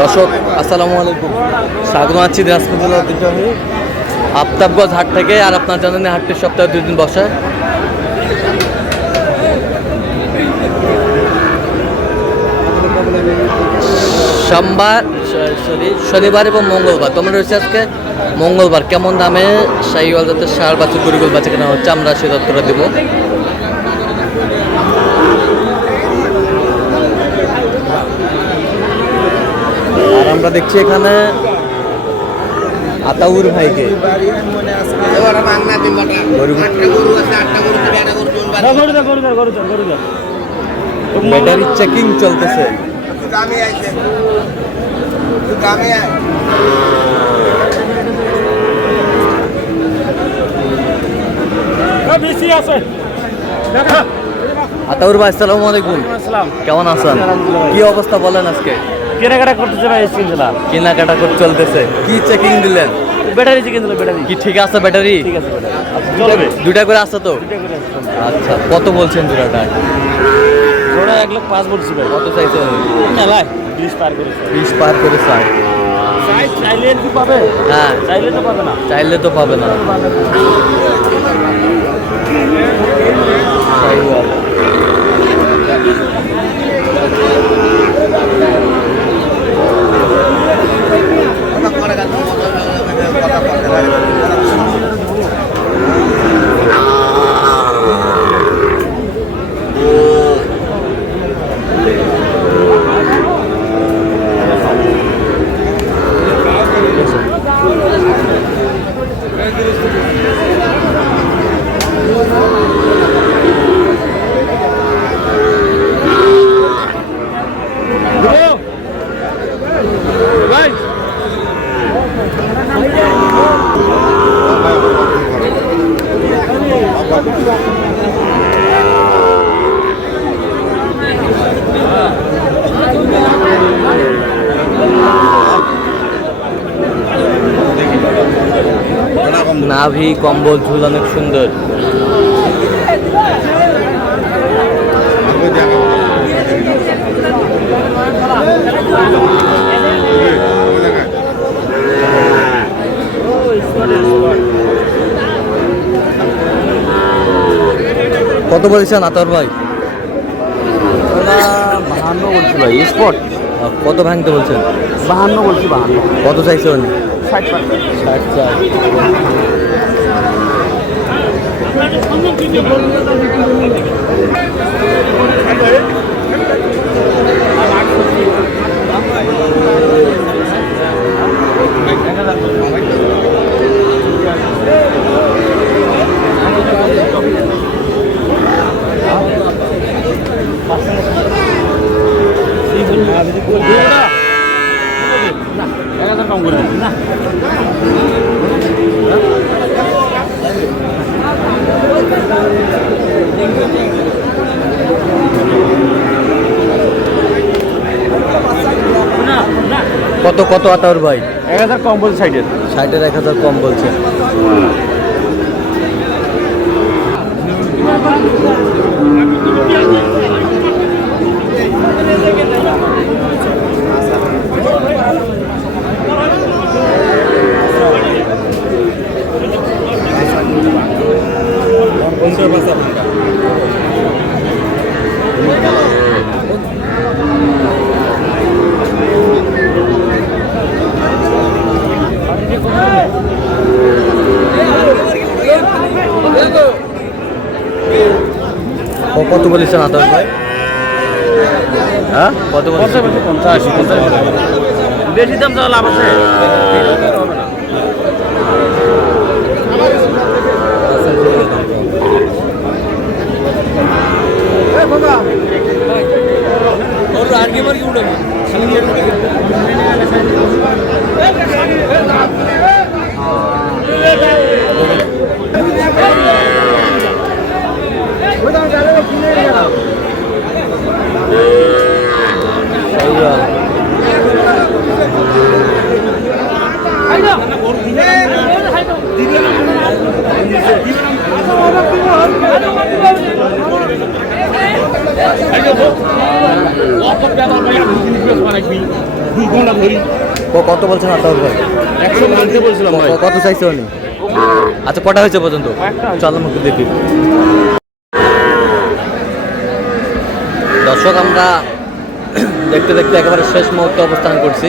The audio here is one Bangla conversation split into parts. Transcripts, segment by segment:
দর্শক আসসালামু আলাইকুম, স্বাগত আছি দিনাজপুর জেলার ঐতিহ্যবাহী আফতাবগঞ্জ হাট থেকে। আর আপনার জানেন হাটটি সপ্তাহে 2 দিন বসে। শনিবার এবং মঙ্গলবার। তোমরা রয়েছে আজকে মঙ্গলবার। কেমন দামে শাহিওয়াল জাতের ষাঁড় বাছুর গরুগুলো বাচ্চা কেনা হচ্ছে আমরা সে তথ্যটা দেবো। আর আমরা দেখছি এখানে আতাউর ভাইকে ব্যাটারি চেকিং চলতেছে। আতাউর ভাই আসসালামু আলাইকুম। কেমন আছেন? কি অবস্থা বলেন আজকে? কেনাকাটা করতেছে ভাই, সিলসিলা কেনাকাটা করে চলতেছে। কি চেকিং দিলেন? ব্যাটারি চেকিং দিল। ব্যাটারি কি ঠিক আছে? ব্যাটারি ঠিক আছে, ব্যাটারি চলবে। দুইটা করে আছে তো? দুইটা করে আছে। আচ্ছা, কত বলছেন দুটাটা? ওরা 1,05,000 বলছি ভাই। কত চাইছেন? মেলায় 20 পার করেছে। 20 পার করে চাই। চাইলে কি পাবে? হ্যাঁ, চাইলে তো পাবে না। চাইলে তো পাবে না। নাভি কম্বল ঝুল অনেক সুন্দর। কত বলছেন আতর ভাই? 52 বলছি ভাই। স্পট কত ভাঙতে বলছেন? 52 বলছি। 52 কত চাইছে উনি? 60 চাই। কম করে না। কত কত আতাউর ভাই? 1000 কম বলছে। 60-এর 1000 কম বলছে। কত বলেছেন আতর ভাই? হ্যাঁ, কত বলছেন? 50 বেশি দাম তাহলে লাভ আছে। কত বলছেন আতাউর ভাই? 100 মানতে বলছিলাম ভাই। কত চাইছে উনি? আচ্ছা কটা হয়েছে পর্যন্ত? চলো মুখ দেখি। দর্শক আমরা দেখতে দেখতে একেবারে শেষ মুহূর্তে অবস্থান করছি।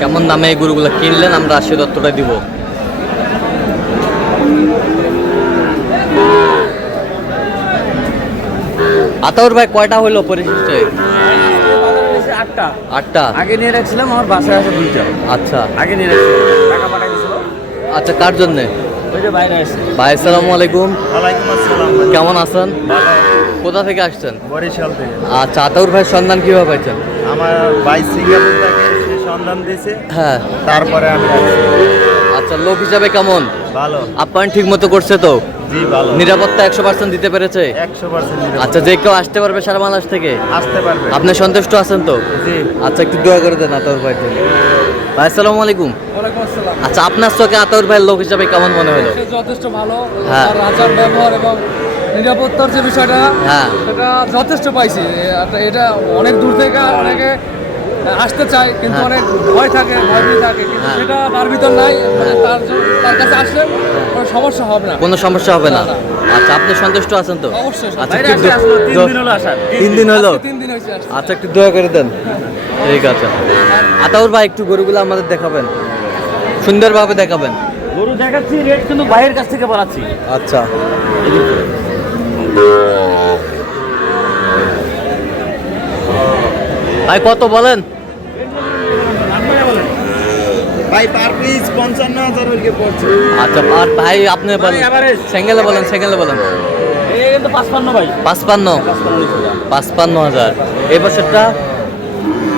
কেমন দামে এই গরুগুলো কিনলেন আমরা সে তথ্যটা দিব। আতাউর ভাই কয়টা হইলো পরিশেষে? 8টা। 8টা। আগে নিয়ে রাখছিলাম, আমার বাসায় আছে 2টা। আচ্ছা আগে নিয়ে রাখছিলাম, টাকা পাঠিয়ে দিছিল। আচ্ছা কার জন্যে? ওই যে বাইরে আছে। ভাই আসসালামু আলাইকুম, ওয়ালাইকুম আসসালাম। কেমন আছেন? ভালো। কোথা থেকে আসছেন? বরিশাল থেকে। আচ্ছা আতাউর ভাইয়ের সন্ধান কিভাবে পাইছেন? আমার ভাই সিঙ্গাপুর থেকে এসে সন্ধান দিয়েছে, হ্যাঁ। তারপরে আমি আসছি। আচ্ছা লোক হিসাবে কেমন? ভালো। আপ্যায়ন ঠিক মতো করছে তো? জি ভালো। নিরাপত্তা 100% দিতে পেরেছে? 100% আচ্ছা যে কেউ আসতে পারবে সারা বাংলাদেশ থেকে? আসতে পারবে। আপনি সন্তুষ্ট আছেন তো? জি। আচ্ছা একটু দোয়া করে দেন আতাউর ভাইয়ের জন্য। ভাই আসসালামু আলাইকুম। ওয়ালাইকুম আসসালাম। আচ্ছা আপনার চোখে আতাউর ভাইয়ের লোক হিসাবে কেমন মনে হলো? সে যথেষ্ট ভালো, হ্যাঁ। তার আচার ব্যবহার এবং নিরাপত্তার যে বিষয়টা, হ্যাঁ। সেটা যথেষ্ট পাইছি। এটা অনেক দূর থেকে অনেকে আসতে চায়, কিন্তু হ্যাঁ। অনেক ভয় থাকে, ভয় পেয়ে থাকে, কিন্তু হ্যাঁ। সেটা তার ভিতর নাই। মানে তার কাছে আসলে কোনো সমস্যা হবে না। কোনো সমস্যা হবে না? না, না। আচ্ছা আপনি সন্তুষ্ট আছেন তো? অবশ্যই সন্তুষ্ট। আচ্ছা বাইরে একটু আসলে আসলো 3 দিন হলো আসার। 3 দিন হলো? আজকে 3 দিন হয়েছে আসতে। আচ্ছা একটু দোয়া করে দেন। ঠিক আছে আতাউর ভাই একটু গরুগুলো আমাদের দেখাবেন, সুন্দরভাবে দেখাবেন। গরু দেখাচ্ছি, রেট কিন্তু বাইরের কাছ থেকে বাড়াচ্ছি। আচ্ছা ভাই কত বলেন? ভাই পার পিস 55,000 হইকে পড়ছে। আচ্ছা আর ভাই আপনি বলেন, average। সিঙ্গেলে বলেন, সিঙ্গেলে বলেন। এই কিন্তু 55 ভাই। 55 55,000। এই বছরটা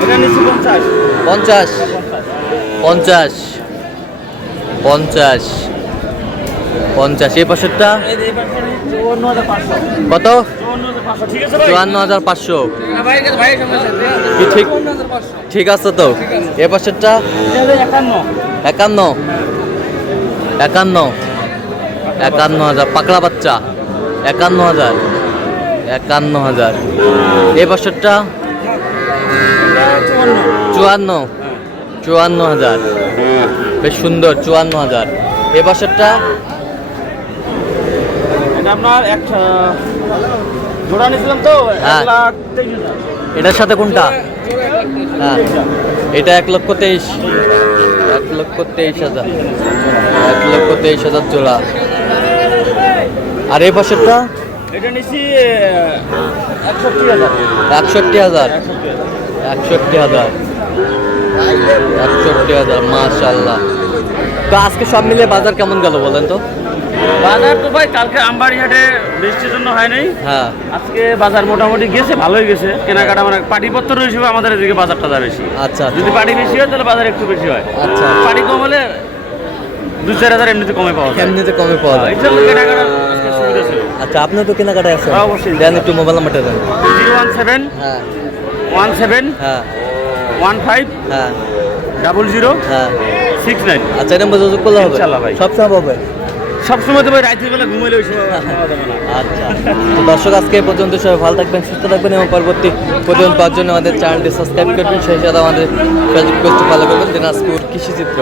এটা নিচ্ছি 50। 50 50 50 50। এই বছরটা এই 54,500। কত? 54,500 ঠিক আছে ভাই? 54,500। ভাই ভাই সমস্যা কি ঠিক 54,500 ঠিক আছে তো? এই বছরটা 51। 51 51 51,000। পাকড়া বাচ্চা 51,000 51,000। এই বছরটা 54 54,000। বেশ সুন্দর 54,000। এ বছরটা এটা আপনার একটা জোড়া নিয়েছিলাম তো, হ্যাঁ। 1,23,000। এটার সাথে কোনটা? হ্যাঁ এটা 1,23,000 1,23,000 1,23,000 জোড়া। আর এই বছরটা এটা নিচ্ছি 61,000। 61,000 61,000 61,000 মাশাআল্লাহ। তো আজকে সব মিলিয়ে বাজার কেমন গেল বলেন তো? বাজার তো ভাই কালকে আমবাড়ি হাটে বৃষ্টির জন্য হয় নাই। হ্যাঁ আজকে বাজার মোটামুটি গেছে, ভালোই গেছে কেনাকাটা। মানে পাটিপত্র হিসেবে আমাদের এদিকে বাজারটা যা বেশি। আচ্ছা যদি পাটি বেশি হয় তাহলে বাজার একটু বেশি হয়। আচ্ছা পাটি কম হলে 2-4,000 এমনিতে কমে পাওয়া যায়। এমনিতে কমে পাওয়া যায়। এই জন্য কেনাকাটা আজকে সুবিধা ছিল। আচ্ছা আপনিও তো কেনাকাটায় আছেন? হ্যাঁ, অবশ্যই। দেন একটু মোবাইল নাম্বারটা দেন। 017 হ্যাঁ 17 হ্যাঁ 15 হ্যাঁ 00 হ্যাঁ 69। আচ্ছা এটা যোগাযোগ করলে হবে? ইনশাআল্লাহ ভাই। সব সময় হবে? সবসময় তো ভাই রাতের বেলা ঘুমাইলে ওই সময় পাওয়া যাবে না। আচ্ছা তো দর্শক আজকে এ পর্যন্ত, সবাই ভালো থাকবেন, সুস্থ থাকবেন এবং পরবর্তী প্রতিদিন পাওয়ার জন্য আমাদের চ্যানেলটি সাবস্ক্রাইব করবেন, সেই সাথে আমাদের ফেসবুক পেজটি ফলো করবেন, দিনাজপুর কৃষিচিত্র।